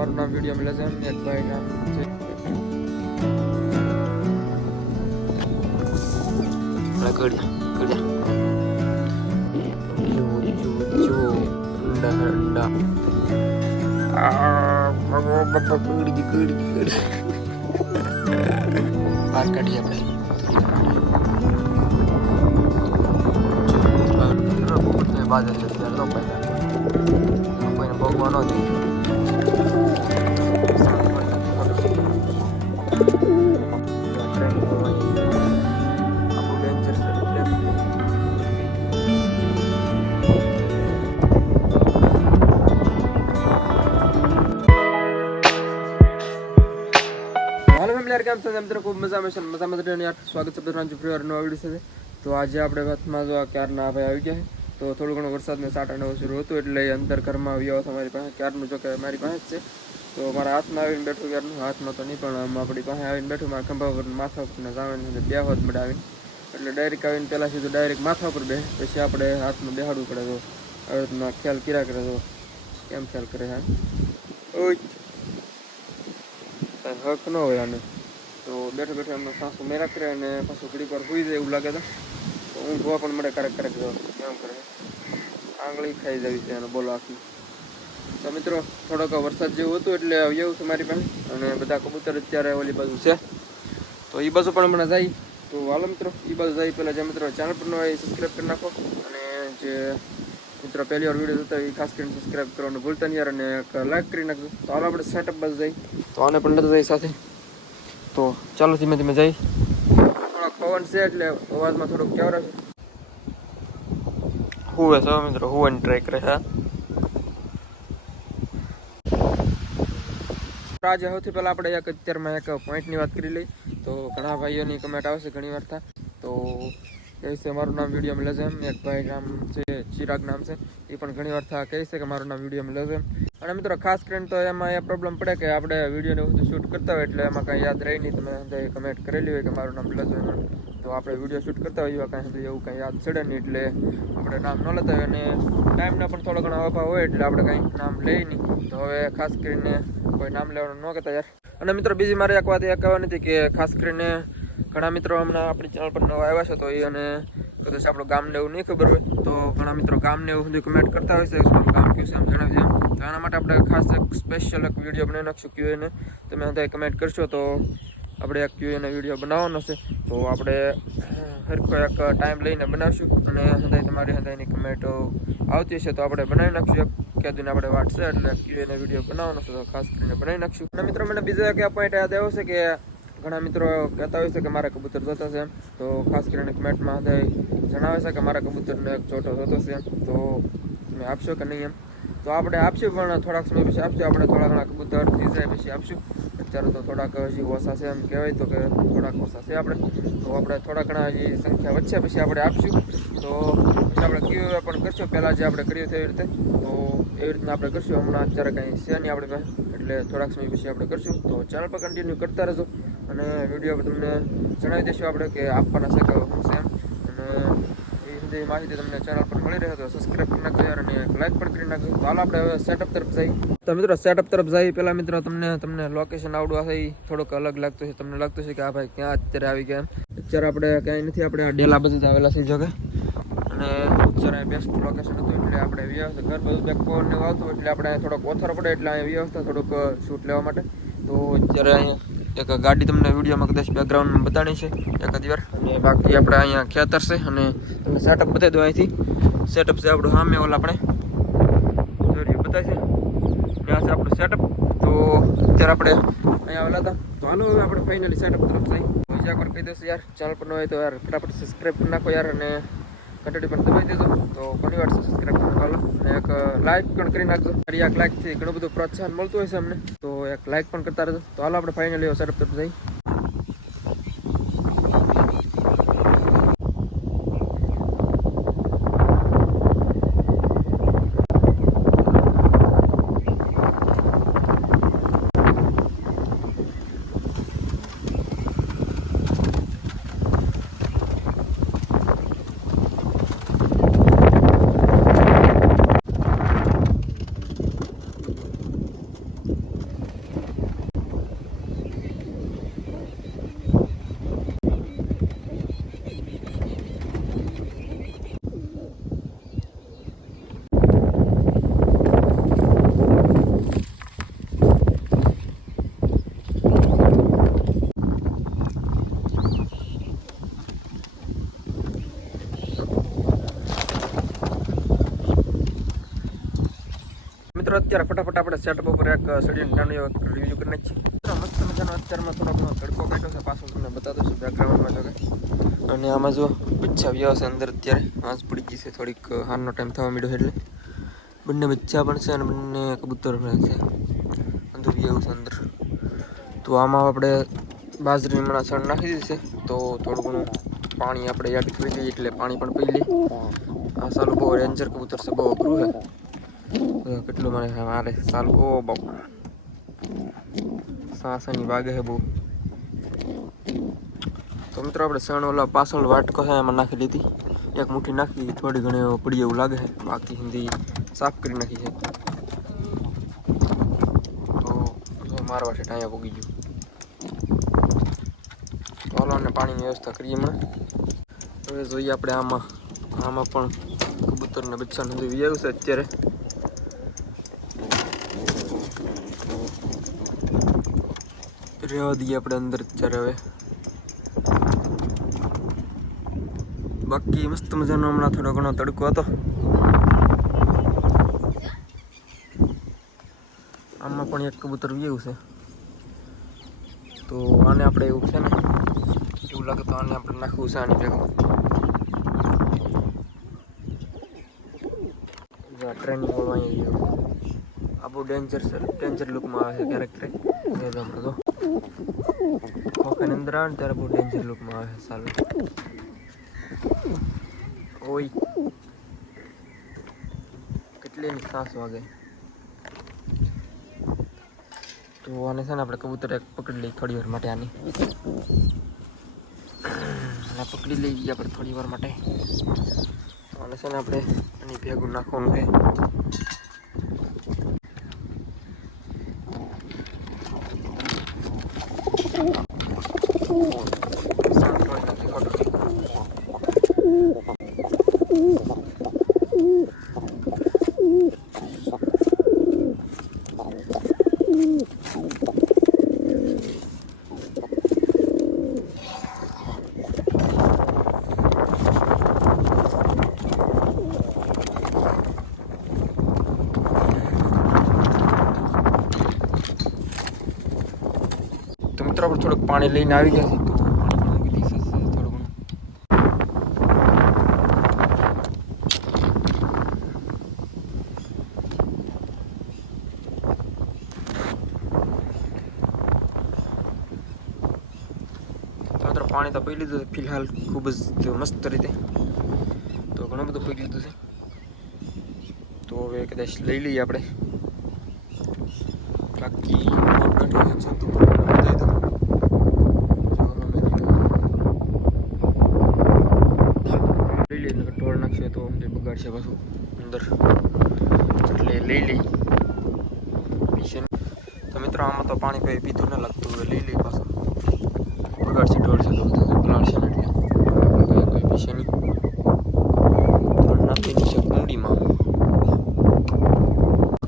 મારું નામ વિડીયો મળે છે એક ભાઈ નામ છે બહાર કાઢીએ આપણે બાદ કોઈને ભોગવા ન દે કેમ છે મિત્રો ખૂબ મજામાં છે મજામાં યાર સ્વાગત છે બધાનું ફ્રીવાર નો વિડીયો સાથે તો આજે આપણે વાતમાં જો ક્યારના ભાઈ આવી ગયા તો થોડું ઘણું વરસાદને સાટાને શરૂ હતું એટલે અંદર ઘરમાં આવ્યો હતો મારી પાસે ક્યારનું જો કે મારી પાસે જ છે તો મારા હાથમાં આવીને બેઠું ક્યારનું હાથમાં તો નહીં પણ આપણી પાસે આવીને બેઠું મારા ખંભા પર માથા ઉપર જાવીને બે હોત મળે આવીને એટલે ડાયરેક્ટ આવીને પહેલાં સીધું ડાયરેક્ટ માથા પર બે પછી આપણે હાથમાં બેહાડવું પડે તો આવી રીતના ખ્યાલ કર્યા કરે તો કેમ ખ્યાલ કરે હા હક ન હોય આને તો બેઠો બેઠો એમનો સાસુ મેરા કરે અને પાછું ઘડીક વાર સુઈ જાય એવું લાગે તો હું જોવા પણ મળે ક્યારેક કેમ કરે આંગળી ખાઈ જવી છે અને બોલો આખી તો મિત્રો થોડોક વરસાદ જેવું હતું એટલે આવ્યું છે મારી પાસે અને બધા કબૂતર અત્યારે ઓલી બાજુ છે તો એ બાજુ પણ હમણાં જાય તો હાલો મિત્રો એ બાજુ જાય પહેલાં જે મિત્રો ચેનલ પર હોય એ સબસ્ક્રાઈબ કરી નાખો અને જે મિત્રો પહેલી વાર વિડીયો જોતા એ ખાસ કરીને સબસ્ક્રાઈબ કરવાનું ભૂલતા નહીં યાર અને લાઈક કરી નાખજો તો હાલો આપણે સેટઅપ બાજુ જાય તો આને પણ લેતા જાય સાથે તો ચાલો ધીમે ધીમે જઈ થોડોક પવન છે એટલે અવાજમાં થોડોક કેવરો છે હુવે છો મિત્રો હુવાની ટ્રાય કરે હા આજે સૌથી પહેલાં આપણે એક અત્યારમાં એક પોઈન્ટની વાત કરી લઈ તો ઘણા ભાઈઓની કમેન્ટ આવશે ઘણી વાર થાય તો કહે છે મારું નામ વિડીયો મળે છે એમ એક ભાઈ નામ છે ચિરાગ નામ છે એ પણ ઘણી વાર કહે છે કે મારું નામ વિડીયો મળે છે એમ અને મિત્રો ખાસ કરીને તો એમાં એ પ્રોબ્લેમ પડે કે આપણે વિડીયોને બધું શૂટ કરતા હોય એટલે એમાં કાંઈ યાદ રહી નહીં તમે કમેન્ટ કરેલી હોય કે મારું નામ લેજો એમાં તો આપણે વિડીયો શૂટ કરતા હોઈએ કાંઈ એવું કાંઈ યાદ ચડે નહીં એટલે આપણે નામ ન લેતા હોય અને ટાઈમના પણ થોડો ઘણો અભાવ હોય એટલે આપણે કાંઈ નામ લઈએ નહીં તો હવે ખાસ કરીને કોઈ નામ લેવાનું ન કહેતા યાર અને મિત્રો બીજી મારે એક વાત એ કહેવાની હતી કે ખાસ કરીને ઘણા મિત્રો હમણાં આપણી ચેનલ પર નવા આવ્યા છે તો એ અને કદાચ આપણું ગામને એવું નહીં ખબર હોય તો ઘણા મિત્રો ગામને એવું બધું કમેન્ટ કરતા હોય છે ગામ કયું છે એમ જણાવજો એમ તો એના માટે આપણે ખાસ એક સ્પેશિયલ એક વિડીયો બનાવી નાખશું ક્યુએને તમે અંદર કમેન્ટ કરશો તો આપણે એક ક્યુએનો વિડીયો બનાવવાનો છે તો આપણે હરખો એક ટાઈમ લઈને બનાવશું અને હંધાઈ તમારી હંધાઈની કમેન્ટ આવતી હશે તો આપણે બનાવી નાખશું એક ક્યાં આપણે વાત છે એટલે ક્યુએનો વિડીયો બનાવવાનો છે તો ખાસ કરીને બનાવી નાખશું અને મિત્રો મને બીજો એક પોઈન્ટ યાદ આવ્યો છે કે ઘણા મિત્રો કહેતા હોય છે કે મારા કબૂતર જોતા છે એમ તો ખાસ કરીને કમેન્ટમાં જણાવે છે કે મારા કબૂતરને એક છોટો જોતો છે એમ તો તમે આપશો કે નહીં એમ તો આપણે આપશું પણ થોડાક સમય પછી આપશું આપણે થોડા ઘણા કબૂતર થઈ જાય પછી આપશું અત્યારે તો થોડાક હજી ઓછા છે એમ કહેવાય તો કે થોડાક ઓછા છે આપણે તો આપણે થોડા ઘણા હજી સંખ્યા વધશે પછી આપણે આપશું તો પછી આપણે ક્યુ પણ કરશું પહેલાં જે આપણે કર્યું એવી રીતે તો એવી રીતના આપણે કરશું હમણાં અત્યારે કંઈ છે નહીં આપણી પાસે એટલે થોડાક સમય પછી આપણે કરશું તો ચેનલ પર કન્ટિન્યુ કરતા રહેજો અને વિડીયો તમને જણાવી દઈશું આપણે કે આપવાના છે કે શું છે એમ અને એ બધી માહિતી તમને ચેનલ પર મળી રહે તો સબસ્ક્રાઈબ કરી નાખજો યાર અને લાઈક પણ કરી નાખજો તો હાલ આપણે હવે સેટઅપ તરફ જઈએ તો મિત્રો સેટઅપ તરફ જઈએ પહેલાં મિત્રો તમને લોકેશન આવડવા છે એ થોડુંક અલગ લાગતું છે તમને લાગતું છે કે આ ભાઈ ક્યાં અત્યારે આવી ગયા એમ અત્યારે આપણે ક્યાંય નથી આપણે આ ડેલા બધું આવેલા છે જોકે અને અત્યારે બેસ્ટ લોકેશન હતું એટલે આપણે વ્યવસ્થા ઘર બધું બેક પવન ને આવતું એટલે આપણે થોડોક ઓથર પડે એટલે અહીંયા વ્યવસ્થા થોડુંક શૂટ લેવા માટે તો અત્યારે અહીંયા એક ગાડી તમને વિડીયોમાં કદાચ બેકગ્રાઉન્ડમાં બતાડી છે એકાદ વાર અને બાકી આપણે અહીંયા ખેતર છે અને તમને સેટઅપ બતાવી દો અહીંથી સેટઅપ છે આપણું સામે ઓલા આપણે બતાવે છે ત્યાં છે આપણું સેટઅપ તો અત્યારે આપણે અહીંયા આવેલા હતા તો હાલો હવે આપણે ફાઇનલી સેટઅપ તરફ જઈએ બીજા એકવાર કહી દેશે યાર ચેનલ પર ન હોય તો યાર ફટાફટ સબસ્ક્રાઈબ કરી નાખો યાર અને ઘંટડી પણ દબાવી દેજો તો ઘણી વાર સબસ્ક્રાઈબ કરી નાખો અને એક લાઇક પણ કરી નાખજો ફરી એક લાઇકથી ઘણું બધું પ્રોત્સાહન મળતું હોય છે અમને તો એક લાઇક પણ કરતા રહેજો તો હાલો આપણે ફાઇનલી સેટઅપ તરફ જઈએ અત્યારે ફટાફટ આપણે સેટઅપ ઉપર એક સડીને નાનું એક રિવ્યુ કરી નાખીએ. મસ્ત મજાનો અત્યારમાં થોડો ઘણો તડકો કાઢ્યો છે, પાછો તમને બતાવતો છું બેકગ્રાઉન્ડમાં જો કે. અને આમાં જો બચ્ચા વ્યા છે અંદર, અત્યારે આંચ પડી ગઈ છે, થોડીક હારનો ટાઈમ થવા માંડ્યો એટલે બંને બચ્ચા પણ છે અને બંને કબૂતર પણ છે અંદર વ્યાવું છે અંદર. તો આમાં આપણે બાજરીની હમણાં છાણ નાખી દીધી છે, તો થોડું ઘણું પાણી આપણે એડ કરી દઈએ એટલે પાણી પણ પી લઈએ. આ સાલું બહુ રેન્જર કબૂતર છે, બહુ અઘરું છે. કેટલું મને મારે સાલું, ઓ બાપા સાસાની વાગે છે બહુ. તો મિત્રો આપણે શણ ઓલા પાછળ વાટકો છે એમાં નાખી લીધી, એક મુઠ્ઠી નાખી, થોડી ઘણી પડી એવું લાગે છે, બાકી હિન્દી સાફ કરી નાખી છે. તો મારવા છે ટાયા પોગી ગયું. ચાલો અને પાણીની વ્યવસ્થા કરીએ હમણાં. હવે જોઈએ આપણે આમાં પણ કબૂતરને બચ્ચાને બધું વ્યાવ્યું છે અત્યારે. રહેવા દઈએ આપણે અંદર અત્યારે હવે. બાકી મસ્ત મજાનો હમણાં થોડો ઘણો તડકો હતો. આમાં પણ એક કબૂતર વ્યાવ્યું છે, તો આને આપણે એવું છે ને એવું લાગે તો આને આપણે નાખવું છે આની ભેગું. ટ્રેનિંગ વાળું અહીંયા આ બહુ ડેન્જર લુકમાં આવે છે ક્યારેક ક્યારેક. આપણે તો ખોખાની અંદર આવે ને ત્યારે બહુ ડેન્જર લુકમાં આવે છે સાલું. ઓય કેટલી એની સાસ વાગે. તો આને છે ને આપણે કબૂતર એક પકડી લઈએ થોડી વાર માટે. આને પકડી લઈએ આપણે થોડી વાર માટે. આને છે ને આપણે એની ભેગું નાખવાનું છે. મિત્રો આપણે થોડુંક પાણી લઈને આવી ગયા છે, તો પાણી પણ મૂકી દઈશું થોડું ઘણું. તો મિત્રો પાણી તો પી લીધું ફિલહાલ ખૂબ જ મસ્ત રીતે, તો ઘણું બધું પી લીધું છે. તો હવે કદાચ લઈ લઈએ આપણે. બાકી ઢોળ નાખશે તો બગાડશે પાછું અંદર, એટલે લઈ લઈ પીશે. તો મિત્રો આમાં તો પાણી કોઈ પીધું ન લાગતું, હવે લઈ લઈ પાછું. બગાડશે ઢોળ છે તો પલાળશે ને એટલે કોઈ પીશે નહીં. ઢોળ નાખી દીશે કુંડીમાં.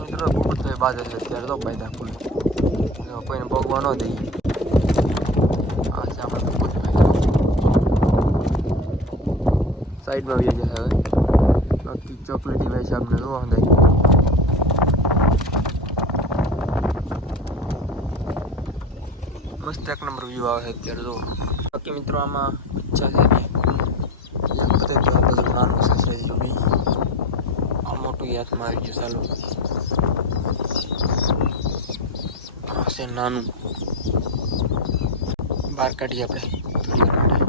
મિત્રો બહુ બધું બાદ હશે અત્યારે તો ફાયદા ફૂલ, કોઈને ભોગવા ન દઈએ. આ છે આપણે સાઈડમાં આવી જશે હવે. બાકી ચોકલેટી ભાઈ સાહેબને જોવા દે. મસ્ત એક નંબર વ્યૂ આવે છે અત્યારે જો. બાકી મિત્રો આમાં ઈચ્છા છે બધું નાનું છે બી. આ મોટું યાદમાં આવી ગયું ચાલુ. આ છે નાનું, બહાર કાઢીએ આપણે થોડી વાર માટે.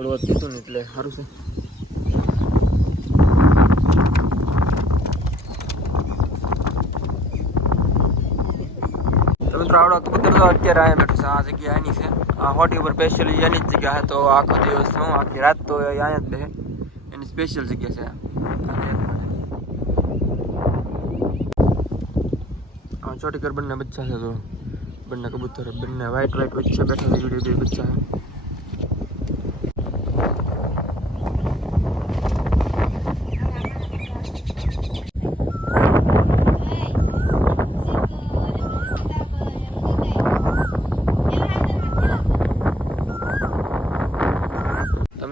પડવા દીધું ને એટલે સારું છે. તો મિત્રો આવડો કબૂતર તો અત્યારે અહીંયા બેઠું છે. આ જગ્યા એની છે, આ હોટી ઉપર સ્પેશિયલી એની જ જગ્યા છે. તો આખો દિવસ હું આખી રાત તો અહીંયા જ રહે, એની સ્પેશિયલ જગ્યા છે. આ ચોટી કર બંને બચ્ચા છે, તો બંને કબૂતર બંને વ્હાઈટ વચ્ચે બેઠા છે. બે બચ્ચા છે.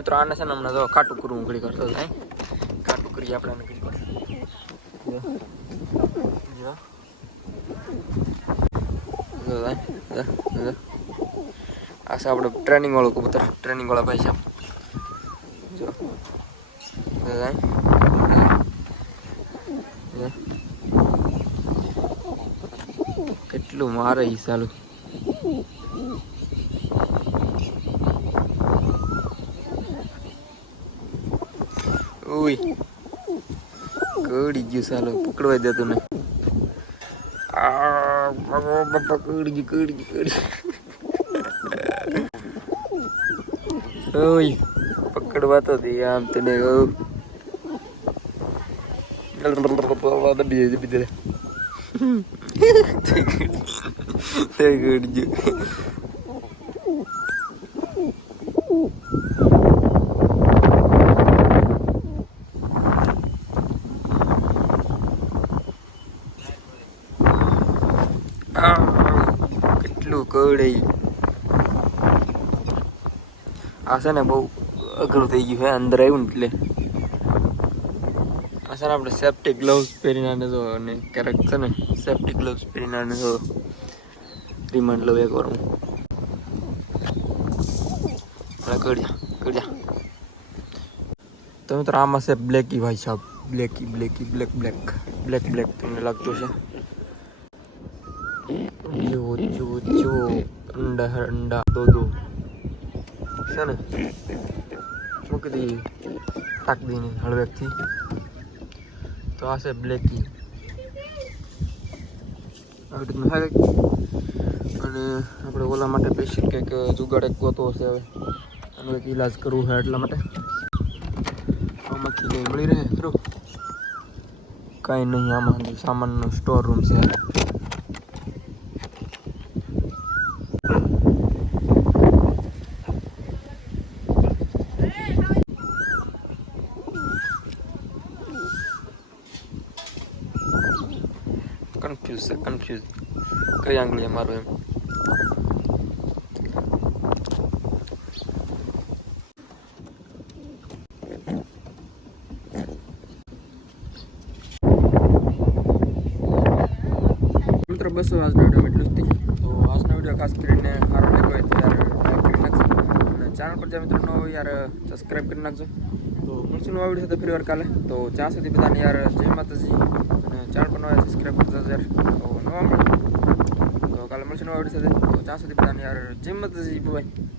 મિત્રો આને છે ને હમણાં જો ખાટું કરવું ઘડી કરતો થાય ખાટું કરીએ આપણે આને ઘડી કરતો આ છે આપણે ટ્રેનિંગ વાળું કબૂતર ટ્રેનિંગ વાળા ભાઈ છે જો કેટલું મારે ઈ સાલું ઓય કડી ગયું સાલું પકડવા દેતું ને બાપા કડી ઓય પકડવા તો દે આમ તને કેટલું કડે આ છે ને બહુ અઘરું થઈ ગયું છે અંદર આવ્યું ને એટલે આ છે ને આપણે સેફ્ટી ગ્લવ્સ પહેરીને જો અને ક્યારેક છે ને સેફ્ટી ગ્લવ્સ પહેરીને જો રિમાન્ડ લઉં એક વાર હું કડ્યા તો મિત્રો આમાં છે બ્લેકી ભાઈ સાહેબ બ્લેક તમને લાગતું છે જો અંડા દો છે ને મૂકી દઈએ ટાક દઈને હળવેકથી તો આ છે બ્લેકી આવી રીતનું થાય અને આપણે ઓલા માટે પેશન્ટ કંઈક જુગાડ એક ગોતો હશે હવે આનો એક ઈલાજ કરવું છે એટલા માટે આમાંથી કંઈ મળી રહે ખરું કાંઈ નહીં આમાં સામાનનો સ્ટોર રૂમ છે કન્ફ્યુઝ કઈ આંગળી મારું એમ મિત્રો બસો આજનો વિડીયો એટલું જ થઈ તો આજનો વિડીયો ખાસ કરીને સારો લાગ્યો હોય તો યાર લાઈક કરી નાખજો અને ચેનલ પર જે મિત્રો ન હોય યાર સબસ્ક્રાઈબ કરી નાખજો તો મળશું નવા વિડીયો સાથે ફરી વાર કાલે તો ત્યાં સુધી બધાને યાર જય માતાજી અને ચેનલ પર નવા સબસ્ક્રાઈબ કરજો યાર તો નવા મળે તો કાલે મળશું નવા વિડીયો સાથે તો ત્યાં સુધી બધાને યાર જય માતાજી બાય